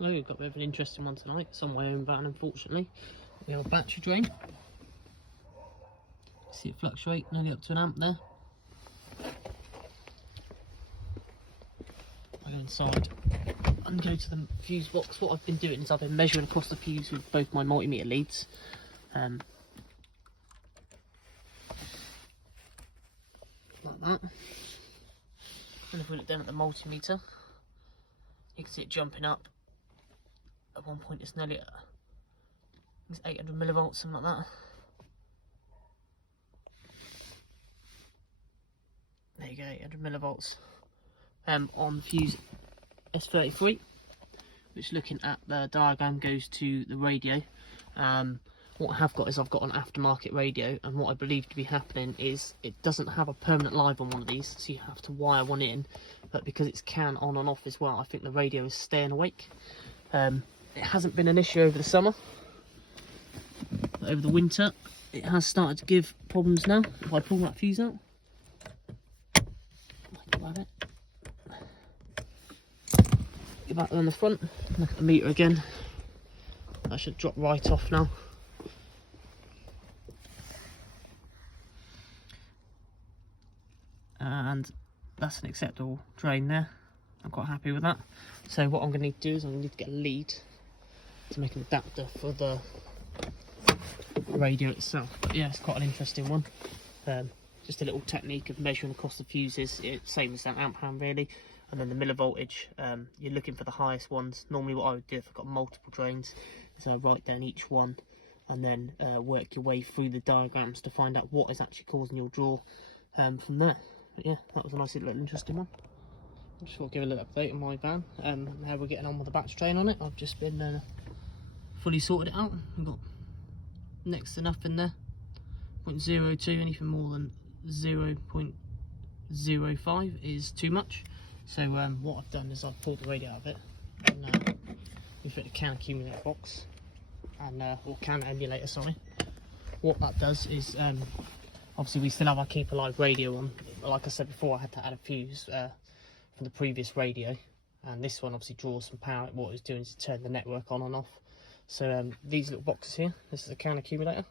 Hello, we've got a bit of an interesting one tonight. It's on my own van, unfortunately. The old battery drain. See it fluctuate, nearly up to an amp there. I go inside and go to the fuse box. What I've been doing is I've been measuring across the fuse with both my multimeter leads. Like that. And if we look down at the multimeter, you can see it jumping up. At one point it's nearly at, it's 800 millivolts, something like that. There you go, 800 millivolts on the fuse S33, which, looking at the diagram, goes to the radio. What I have got is I've got an aftermarket radio, and what I believe to be happening is it doesn't have a permanent live on one of these, so you have to wire one in, but because it's CAN on and off as well, I think the radio is staying awake. It hasn't been an issue over the summer, but over the winter it has started to give problems now. If I pull that fuse out, grab it, get back on the front, look at the meter again, that should drop right off now. And that's an acceptable drain there. I'm quite happy with that. So what I'm going to need to do is I'm going to need to get a lead to make an adapter for the radio itself. But yeah, it's quite an interesting one. Just a little technique of measuring across the fuses. It's same as that amp hand really. And then the millivoltage, you're looking for the highest ones. Normally what I would do if I've got multiple drains is I write down each one and then work your way through the diagrams to find out what is actually causing your draw from there. But yeah, that was a nice little interesting one. I just want to give a little update on my van and how we're getting on with the battery drain on it. I've just been fully sorted it out. We've got next to nothing there, 0.02, anything more than 0.05 is too much. So what I've done is I've pulled the radio out of it and we put the CAN accumulator box and or CAN emulator, sorry. What that does is obviously we still have our Keep Alive radio on. Like I said before, I had to add a fuse from the previous radio, and this one obviously draws some power. What it's doing is turn the network on and off. So these little boxes here, this is a CAN accumulator,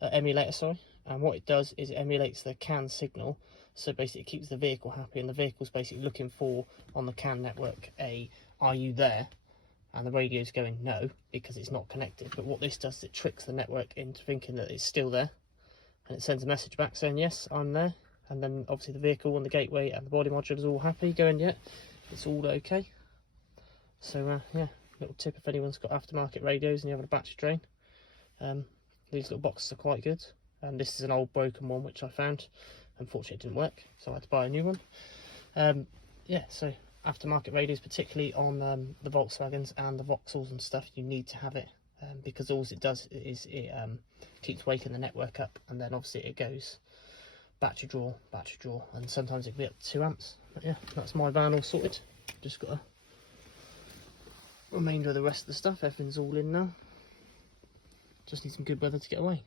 emulator, sorry, and what it does is it emulates the CAN signal. So basically it keeps the vehicle happy, and the vehicle's basically looking for, on the CAN network, are you there? And the radio's going no, because it's not connected. But what this does is it tricks the network into thinking that it's still there, and it sends a message back saying yes, I'm there. And then obviously the vehicle and the gateway and the body module is all happy, going yeah, it's all okay. So yeah, little tip if anyone's got aftermarket radios and you have a battery drain, these little boxes are quite good. And this is an old broken one which I found. Unfortunately it didn't work, so I had to buy a new one. Yeah, so aftermarket radios, particularly on the Volkswagens and the Vauxhalls and stuff, you need to have it, because all it does is it keeps waking the network up, and then obviously it goes battery draw, and sometimes it can be up to 2 amps. But yeah, that's my van all sorted. Just got a remainder of the rest of the stuff. Everything's all in now. Just need some good weather to get away.